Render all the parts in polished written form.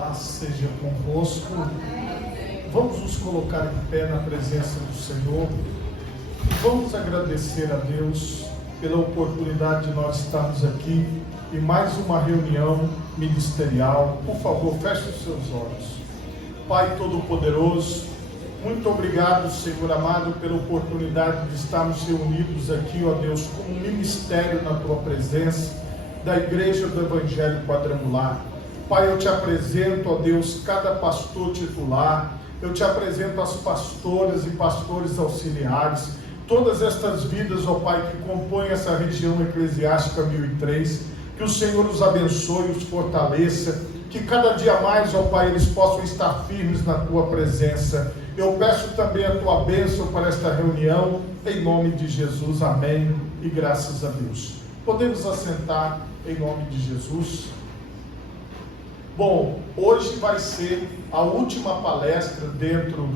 Paz seja convosco. Vamos nos colocar em pé na presença do Senhor. Vamos agradecer a Deus pela oportunidade de nós estarmos aqui em mais uma reunião ministerial. Por favor, feche os seus olhos. Pai Todo-Poderoso, muito obrigado, Senhor amado, pela oportunidade de estarmos reunidos aqui, ó Deus, como ministério na Tua presença, da Igreja do Evangelho Quadrangular. Pai, eu te apresento, ó Deus, cada pastor titular, eu te apresento as pastoras e pastores auxiliares, todas estas vidas, ó Pai, que compõem essa região eclesiástica 1003, que o Senhor os abençoe, os fortaleça, que cada dia mais, ó Pai, eles possam estar firmes na Tua presença. Eu peço também a Tua bênção para esta reunião, em nome de Jesus, amém, e graças a Deus. Podemos assentar em nome de Jesus. Bom, hoje vai ser a última palestra dentro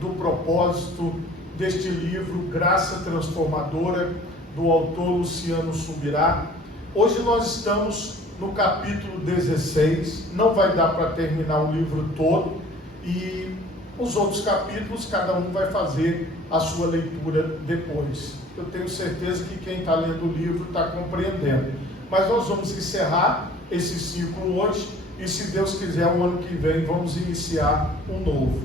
do propósito deste livro, Graça Transformadora, do autor Luciano Subirá. Hoje nós estamos no capítulo 16, não vai dar para terminar o livro todo, e os outros capítulos, cada um vai fazer a sua leitura depois. Eu tenho certeza que quem está lendo o livro está compreendendo. Mas nós vamos encerrar esse ciclo hoje, e se Deus quiser, o ano que vem vamos iniciar um novo.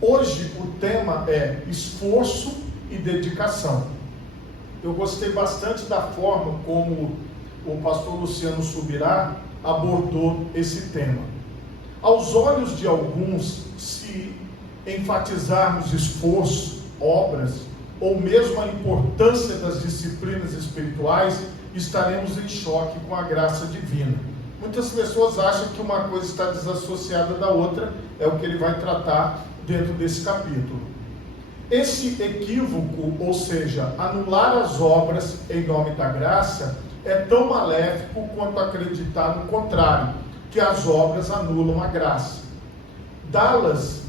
Hoje o tema é esforço e dedicação. Eu gostei bastante da forma como o pastor Luciano Subirá abordou esse tema. Aos olhos de alguns, se enfatizarmos esforço, obras, ou mesmo a importância das disciplinas espirituais, estaremos em choque com a graça divina. Muitas pessoas acham que uma coisa está desassociada da outra, é o que ele vai tratar dentro desse capítulo. Esse equívoco, ou seja, anular as obras em nome da graça, é tão maléfico quanto acreditar no contrário, que as obras anulam a graça. Dallas,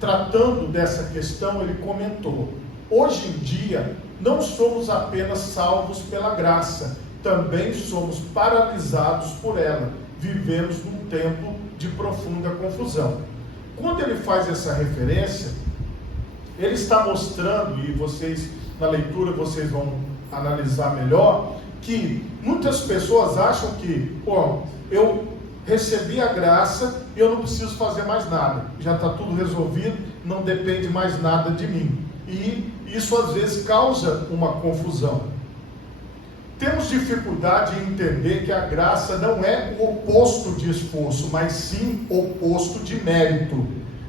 tratando dessa questão, ele comentou: hoje em dia, não somos apenas salvos pela graça, também somos paralisados por ela. Vivemos num tempo de profunda confusão. Quando ele faz essa referência, ele está mostrando, e vocês, na leitura, vocês vão analisar melhor, que muitas pessoas acham que, eu recebi a graça e eu não preciso fazer mais nada, já está tudo resolvido, não depende mais nada de mim. E isso às vezes causa uma confusão. Temos dificuldade em entender que a graça não é o oposto de esforço, mas sim o oposto de mérito.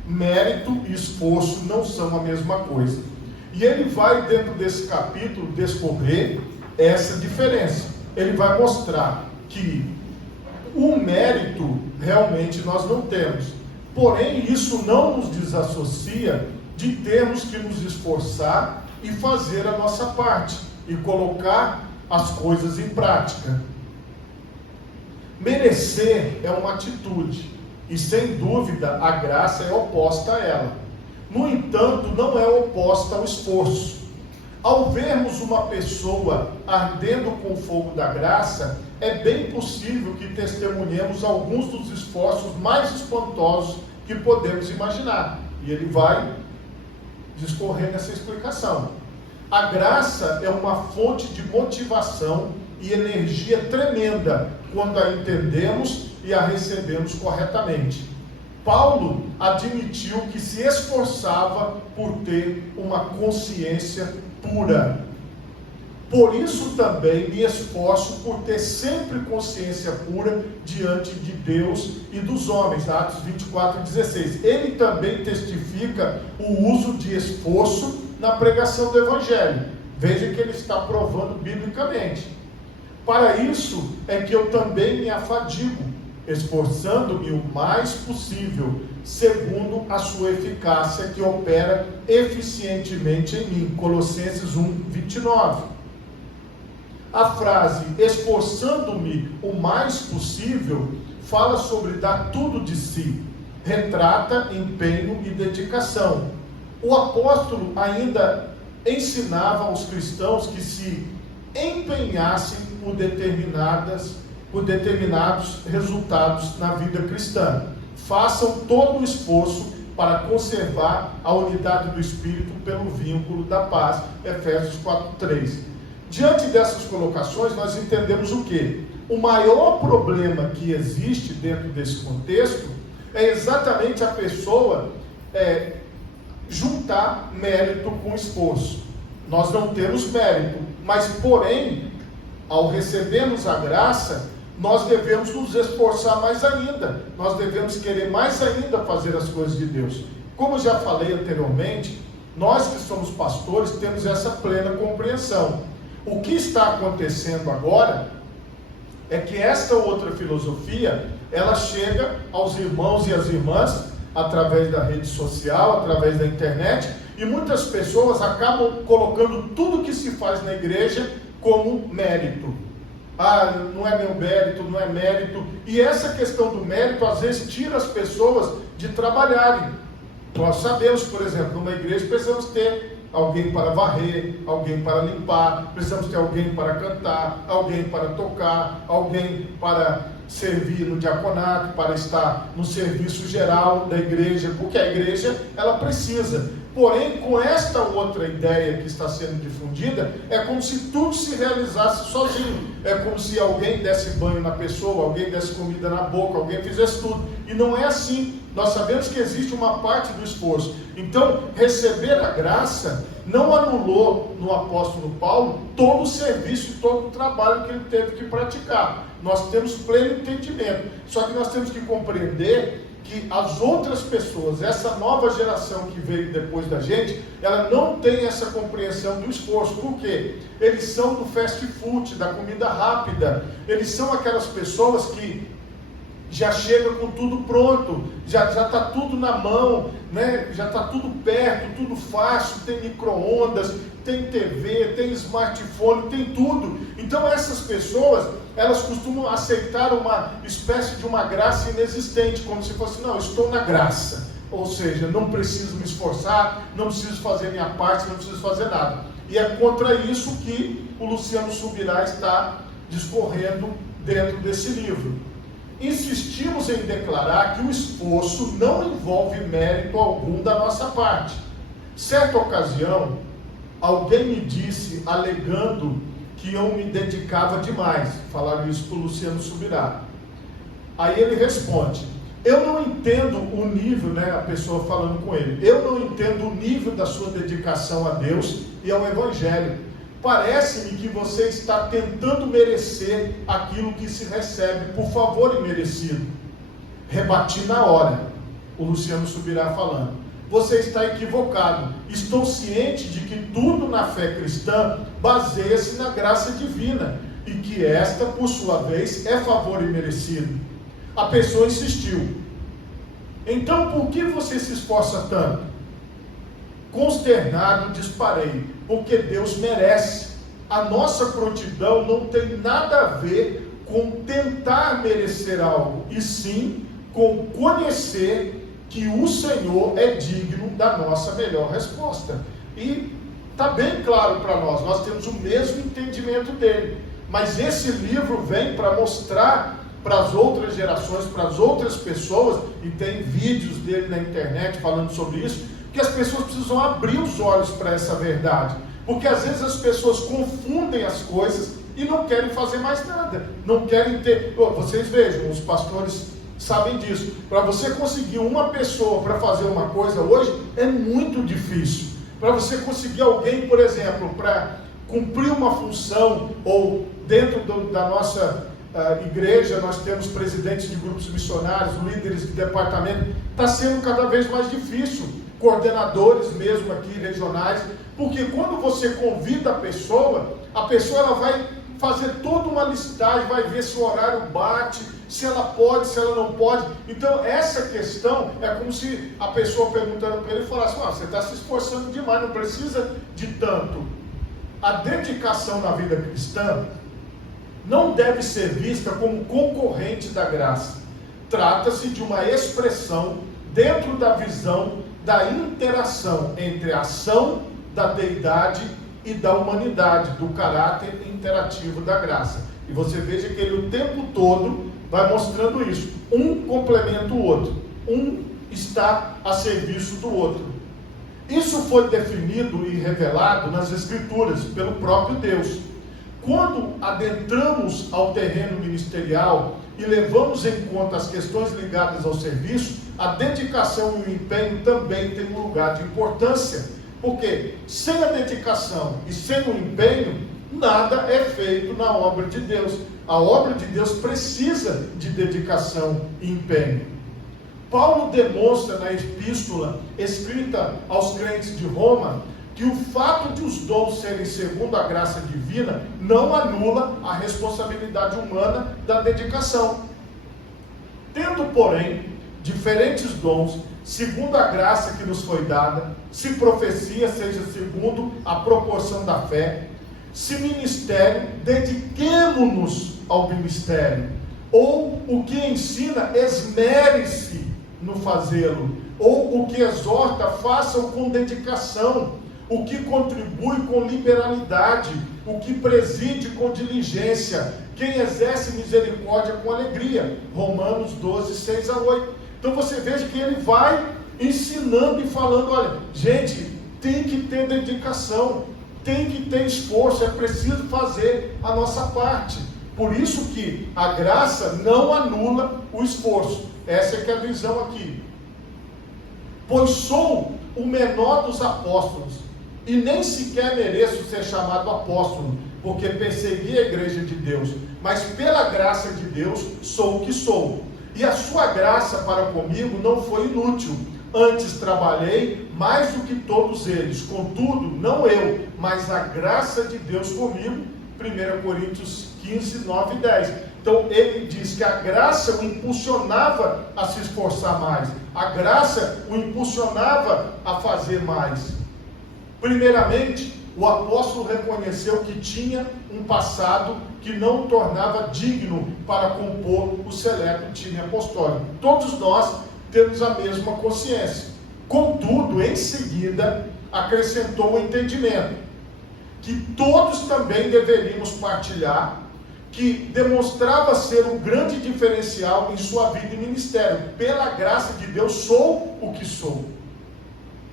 Mérito e esforço não são a mesma coisa. E ele vai, dentro desse capítulo, discorrer essa diferença. Ele vai mostrar que o mérito realmente nós não temos. Porém, isso não nos desassocia de termos que nos esforçar e fazer a nossa parte, e colocar as coisas em prática. Merecer é uma atitude, e sem dúvida a graça é oposta a ela. No entanto, não é oposta ao esforço. Ao vermos uma pessoa ardendo com o fogo da graça, é bem possível que testemunhemos alguns dos esforços mais espantosos que podemos imaginar. E ele vai discorrer nessa explicação. A graça é uma fonte de motivação e energia tremenda quando a entendemos e a recebemos corretamente. Paulo admitiu que se esforçava por ter uma consciência pura. Por isso também me esforço por ter sempre consciência pura diante de Deus e dos homens. Atos 24:16. Ele também testifica o uso de esforço na pregação do Evangelho. Veja que ele está provando biblicamente. Para isso é que eu também me afadigo, esforçando-me o mais possível, segundo a sua eficácia que opera eficientemente em mim. Colossenses 1:29. A frase esforçando-me o mais possível fala sobre dar tudo de si, retrata empenho e dedicação. O apóstolo ainda ensinava aos cristãos que se empenhassem por determinadas por determinados resultados na vida cristã. Façam todo o esforço para conservar a unidade do Espírito pelo vínculo da paz. Efésios 4:3. Diante dessas colocações, nós entendemos o quê? O maior problema que existe dentro desse contexto é exatamente a pessoa juntar mérito com esforço. Nós não temos mérito, mas porém, ao recebermos a graça, nós devemos nos esforçar mais ainda, nós devemos querer mais ainda fazer as coisas de Deus. Como já falei anteriormente, nós que somos pastores temos essa plena compreensão. O que está acontecendo agora é que esta outra filosofia, ela chega aos irmãos e às irmãs através da rede social, através da internet, e muitas pessoas acabam colocando tudo que se faz na igreja como mérito. Não é meu mérito, não é mérito. E essa questão do mérito, às vezes, tira as pessoas de trabalharem. Nós sabemos, por exemplo, numa igreja precisamos ter alguém para varrer, alguém para limpar, precisamos ter alguém para cantar, alguém para tocar, alguém para servir no diaconato, para estar no serviço geral da igreja, porque a igreja, ela precisa. Porém, com esta outra ideia que está sendo difundida, é como se tudo se realizasse sozinho. É como se alguém desse banho na pessoa, alguém desse comida na boca, alguém fizesse tudo. E não é assim. Nós sabemos que existe uma parte do esforço. Então, receber a graça não anulou no apóstolo Paulo todo o serviço e todo o trabalho que ele teve que praticar. Nós temos pleno entendimento. Só que nós temos que compreender que as outras pessoas, essa nova geração que veio depois da gente, ela não tem essa compreensão do esforço. Por quê? Eles são do fast food, da comida rápida. Eles são aquelas pessoas que já chega com tudo pronto, já está tudo na mão, né? Já está tudo perto, tudo fácil, tem micro-ondas, tem TV, tem smartphone, tem tudo. Então essas pessoas, elas costumam aceitar uma espécie de uma graça inexistente, como se fosse, não, estou na graça, ou seja, não preciso me esforçar, não preciso fazer minha parte, não preciso fazer nada. E é contra isso que o Luciano Subirá está discorrendo dentro desse livro. Insistimos em declarar que o esforço não envolve mérito algum da nossa parte. Certa ocasião, alguém me disse, alegando que eu me dedicava demais. Falaram isso para o Luciano Subirá. Aí ele responde, eu não entendo o nível, né, a pessoa falando com ele, eu não entendo o nível da sua dedicação a Deus e ao Evangelho. Parece-me que você está tentando merecer aquilo que se recebe por favor imerecido. Rebati na hora, o Luciano Subirá falando. Você está equivocado. Estou ciente de que tudo na fé cristã baseia-se na graça divina e que esta, por sua vez, é favor imerecido. A pessoa insistiu. Então, por que você se esforça tanto? Consternado, disparei, porque Deus merece. A nossa prontidão não tem nada a ver com tentar merecer algo, e sim com conhecer que o Senhor é digno da nossa melhor resposta. E está bem claro para nós, nós temos o mesmo entendimento dele, mas esse livro vem para mostrar para as outras gerações, para as outras pessoas, e tem vídeos dele na internet falando sobre isso, que as pessoas precisam abrir os olhos para essa verdade, porque às vezes as pessoas confundem as coisas e não querem fazer mais nada, não querem ter. Vocês vejam, os pastores sabem disso, para você conseguir uma pessoa para fazer uma coisa hoje, é muito difícil. Para você conseguir alguém, por exemplo, para cumprir uma função, ou dentro da nossa igreja, nós temos presidentes de grupos missionários, líderes de departamento, está sendo cada vez mais difícil, coordenadores mesmo aqui, regionais, porque quando você convida a pessoa ela vai fazer toda uma listagem, vai ver se o horário bate, se ela pode, se ela não pode. Então essa questão é como se a pessoa perguntando para ele falasse, você está se esforçando demais, não precisa de tanto. A dedicação na vida cristã não deve ser vista como concorrente da graça. Trata-se de uma expressão dentro da visão da interação entre a ação da deidade e da humanidade, do caráter interativo da graça. E você veja que ele o tempo todo vai mostrando isso. Um complementa o outro. Um está a serviço do outro. Isso foi definido e revelado nas Escrituras pelo próprio Deus. Quando adentramos ao terreno ministerial e levamos em conta as questões ligadas ao serviço, a dedicação e o empenho também têm um lugar de importância. Porque sem a dedicação e sem o empenho, nada é feito na obra de Deus. A obra de Deus precisa de dedicação e empenho. Paulo demonstra na epístola escrita aos crentes de Roma que o fato de os dons serem segundo a graça divina não anula a responsabilidade humana da dedicação. Tendo, porém, diferentes dons, segundo a graça que nos foi dada, se profecia seja segundo a proporção da fé, se ministério, dediquemo-nos ao ministério, ou o que ensina, esmere-se no fazê-lo, ou o que exorta, faça-o com dedicação, o que contribui com liberalidade, o que preside com diligência, quem exerce misericórdia com alegria. Romanos 12, 6 a 8. Então você veja que ele vai ensinando e falando, olha, gente, tem que ter dedicação, tem que ter esforço, é preciso fazer a nossa parte. Por isso que a graça não anula o esforço. Essa é que é a visão aqui. Pois sou o menor dos apóstolos, e nem sequer mereço ser chamado apóstolo, porque persegui a igreja de Deus, mas pela graça de Deus sou o que sou. E a sua graça para comigo não foi inútil, antes trabalhei mais do que todos eles, contudo, não eu, mas a graça de Deus comigo. 1 Coríntios 15, 9 e 10. Então ele diz que a graça o impulsionava a se esforçar mais, a graça o impulsionava a fazer mais. Primeiramente, o apóstolo reconheceu que tinha um passado que não o tornava digno para compor o seleto time apostólico. Todos nós temos a mesma consciência. Contudo, em seguida, acrescentou o entendimento que todos também deveríamos partilhar, que demonstrava ser um grande diferencial em sua vida e ministério. Pela graça de Deus sou o que sou.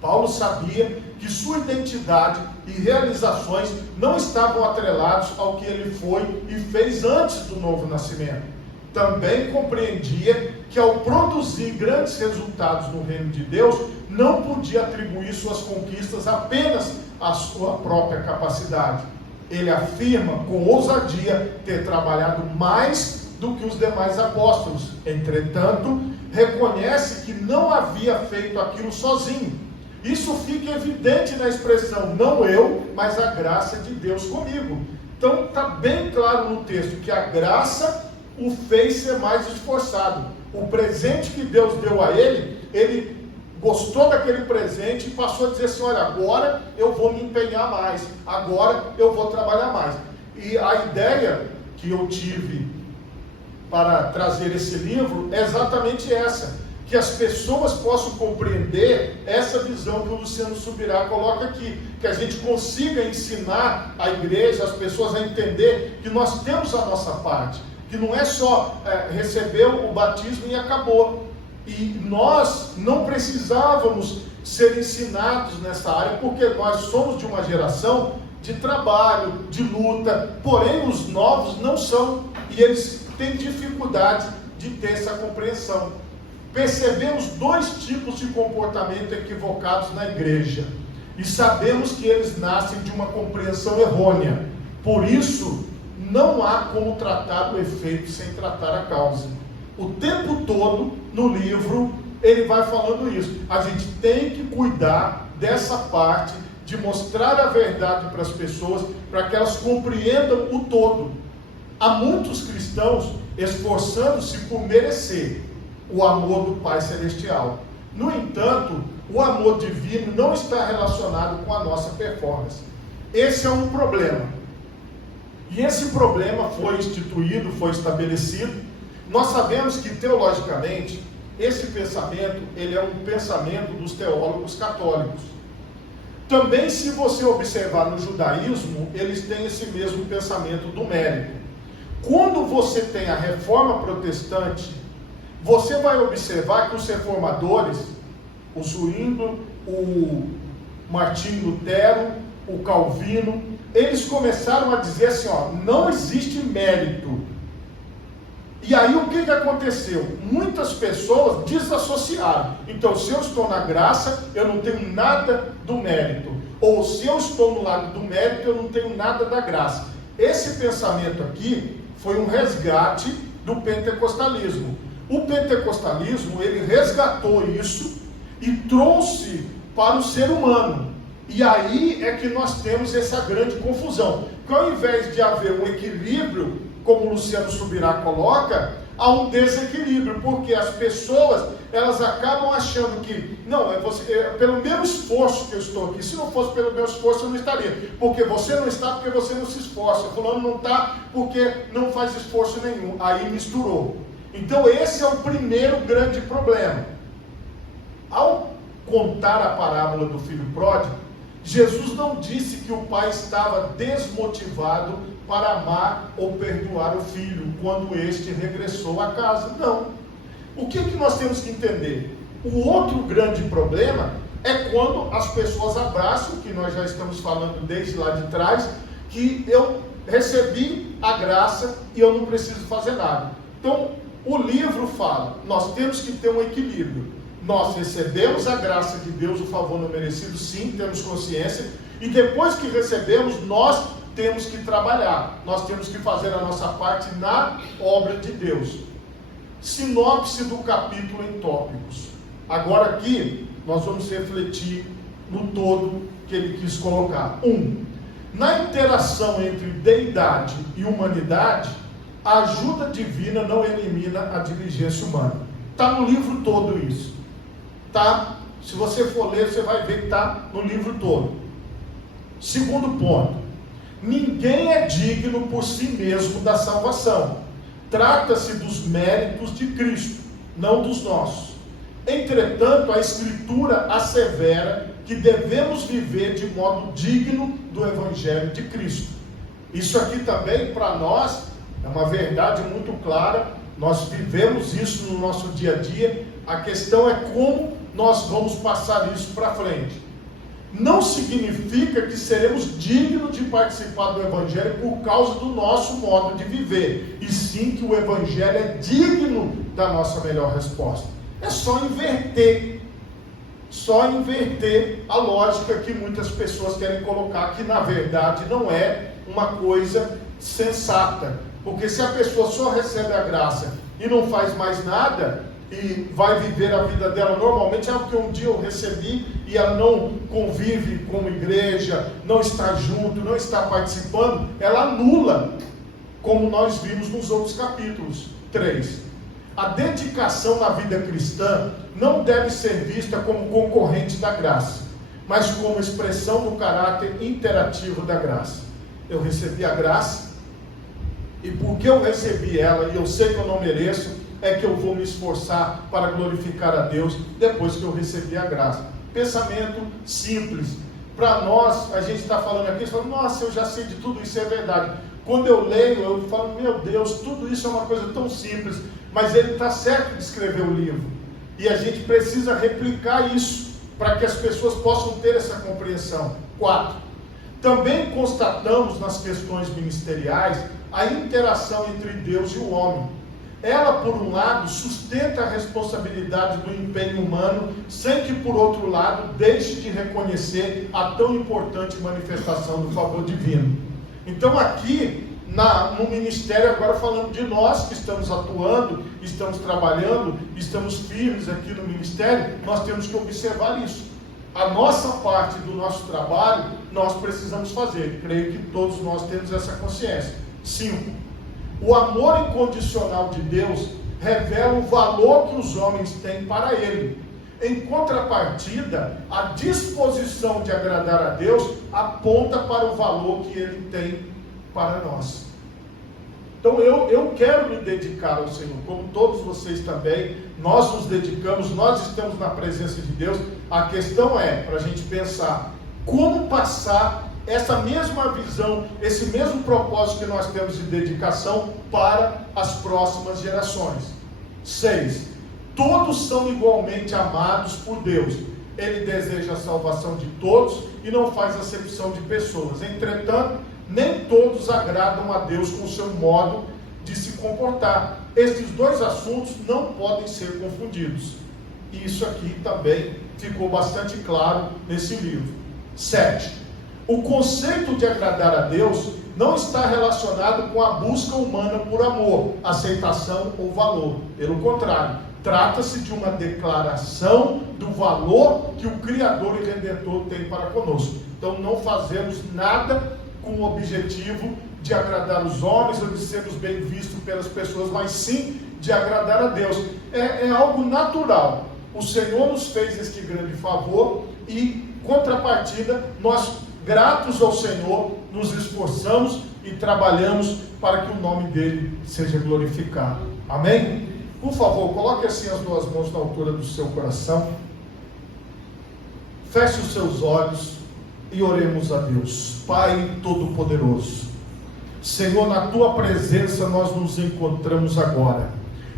Paulo sabia que sua identidade e realizações não estavam atrelados ao que ele foi e fez antes do novo nascimento. Também compreendia que ao produzir grandes resultados no reino de Deus, não podia atribuir suas conquistas apenas à sua própria capacidade. Ele afirma com ousadia ter trabalhado mais do que os demais apóstolos. Entretanto, reconhece que não havia feito aquilo sozinho. Isso fica evidente na expressão, não eu, mas a graça de Deus comigo. Então está bem claro no texto que a graça o fez ser mais esforçado. O presente que Deus deu a ele, ele gostou daquele presente e passou a dizer assim, olha, agora eu vou me empenhar mais, agora eu vou trabalhar mais. E a ideia que eu tive para trazer esse livro é exatamente essa, que as pessoas possam compreender essa visão que o Luciano Subirá coloca aqui, que a gente consiga ensinar a igreja, as pessoas a entender que nós temos a nossa parte, que não é só receber o batismo e acabou. E nós não precisávamos ser ensinados nessa área, porque nós somos de uma geração de trabalho, de luta, porém os novos não são, e eles têm dificuldade de ter essa compreensão. Percebemos dois tipos de comportamento equivocados na igreja, e sabemos que eles nascem de uma compreensão errônea. Por isso, não há como tratar o efeito sem tratar a causa. O tempo todo, no livro, ele vai falando isso. A gente tem que cuidar dessa parte, de mostrar a verdade para as pessoas, para que elas compreendam o todo. Há muitos cristãos esforçando-se por merecer o amor do Pai Celestial. No entanto, o amor divino não está relacionado com a nossa performance. Esse é um problema. E esse problema foi instituído, foi estabelecido. Nós sabemos que, teologicamente, esse pensamento, ele é um pensamento dos teólogos católicos. Também, se você observar no judaísmo, eles têm esse mesmo pensamento do mérito. Quando você tem a reforma protestante, você vai observar que os reformadores, o Zwinglio, o Martinho Lutero, o Calvino, eles começaram a dizer assim, ó, não existe mérito. E aí o que aconteceu? Muitas pessoas desassociaram. Então, se eu estou na graça, eu não tenho nada do mérito. Ou se eu estou no lado do mérito, eu não tenho nada da graça. Esse pensamento aqui foi um resgate do pentecostalismo. O pentecostalismo, ele resgatou isso e trouxe para o ser humano. E aí é que nós temos essa grande confusão. Que ao invés de haver um equilíbrio, como o Luciano Subirá coloca, há um desequilíbrio, porque as pessoas, elas acabam achando que, não, pelo meu esforço que eu estou aqui, se não fosse pelo meu esforço eu não estaria, porque você não está porque você não se esforça, fulano não está porque não faz esforço nenhum, aí misturou. Então esse é o primeiro grande problema. Ao contar a parábola do filho pródigo, Jesus não disse que o pai estava desmotivado para amar ou perdoar o filho quando este regressou à casa. Não. O que nós temos que entender? O outro grande problema é quando as pessoas abraçam, que nós já estamos falando desde lá de trás, que eu recebi a graça e eu não preciso fazer nada. Então, o livro fala, nós temos que ter um equilíbrio. Nós recebemos a graça de Deus, o favor não merecido, sim, temos consciência, e depois que recebemos, nós temos que trabalhar, nós temos que fazer a nossa parte na obra de Deus. Sinopse do capítulo em tópicos. Agora aqui, nós vamos refletir no todo que ele quis colocar. 1. Na interação entre deidade e humanidade, a ajuda divina não elimina a diligência humana. Está no livro todo isso. Tá? Se você for ler, você vai ver que está no livro todo. Segundo ponto. Ninguém é digno por si mesmo da salvação. Trata-se dos méritos de Cristo, não dos nossos. Entretanto, a Escritura assevera que devemos viver de modo digno do Evangelho de Cristo. Isso aqui também, para nós, é uma verdade muito clara. Nós vivemos isso no nosso dia a dia. A questão é como nós vamos passar isso para frente. Não significa que seremos dignos de participar do Evangelho por causa do nosso modo de viver, e sim que o Evangelho é digno da nossa melhor resposta. É só inverter a lógica que muitas pessoas querem colocar, que na verdade não é uma coisa sensata, porque se a pessoa só recebe a graça e não faz mais nada, e vai viver a vida dela normalmente, porque um dia eu recebi e ela não convive como igreja, não está junto, não está participando, ela anula, como nós vimos nos outros capítulos. 3. A dedicação na vida cristã não deve ser vista como concorrente da graça, mas como expressão do caráter interativo da graça. Eu recebi a graça, e porque eu recebi ela, e eu sei que eu não mereço, é que eu vou me esforçar para glorificar a Deus depois que eu recebi a graça. Pensamento simples. Para nós, a gente está falando aqui, falando, nossa, eu já sei de tudo isso, é verdade. Quando eu leio, eu falo, meu Deus, tudo isso é uma coisa tão simples, mas ele está certo de escrever o livro. E a gente precisa replicar isso, para que as pessoas possam ter essa compreensão. 4. Também constatamos nas questões ministeriais a interação entre Deus e o homem. Ela, por um lado, sustenta a responsabilidade do empenho humano, sem que, por outro lado, deixe de reconhecer a tão importante manifestação do favor divino. Então, aqui, no ministério, agora falando de nós que estamos atuando, estamos trabalhando, estamos firmes aqui no ministério, nós temos que observar isso. A nossa parte do nosso trabalho, nós precisamos fazer. Creio que todos nós temos essa consciência. 5. O amor incondicional de Deus revela o valor que os homens têm para Ele. Em contrapartida, a disposição de agradar a Deus aponta para o valor que Ele tem para nós. Então eu quero me dedicar ao Senhor, como todos vocês também, nós nos dedicamos, nós estamos na presença de Deus. A questão é, para a gente pensar, como passar essa mesma visão, esse mesmo propósito que nós temos de dedicação para as próximas gerações. 6. Todos são igualmente amados por Deus. Ele deseja a salvação de todos e não faz acepção de pessoas. Entretanto, nem todos agradam a Deus com o seu modo de se comportar. Estes dois assuntos não podem ser confundidos. E isso aqui também ficou bastante claro nesse livro. 7. O conceito de agradar a Deus não está relacionado com a busca humana por amor, aceitação ou valor. Pelo contrário, trata-se de uma declaração do valor que o Criador e Redentor tem para conosco. Então não fazemos nada com o objetivo de agradar os homens ou de sermos bem vistos pelas pessoas, mas sim de agradar a Deus. É algo natural. O Senhor nos fez este grande favor e, contrapartida, nós, gratos ao Senhor, nos esforçamos e trabalhamos para que o nome dele seja glorificado. Amém? Por favor, coloque assim as duas mãos na altura do seu coração. Feche os seus olhos e oremos a Deus. Pai Todo-Poderoso, Senhor, na tua presença nós nos encontramos agora.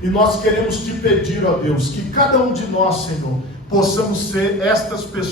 E nós queremos te pedir, ó Deus, que cada um de nós, Senhor, possamos ser estas pessoas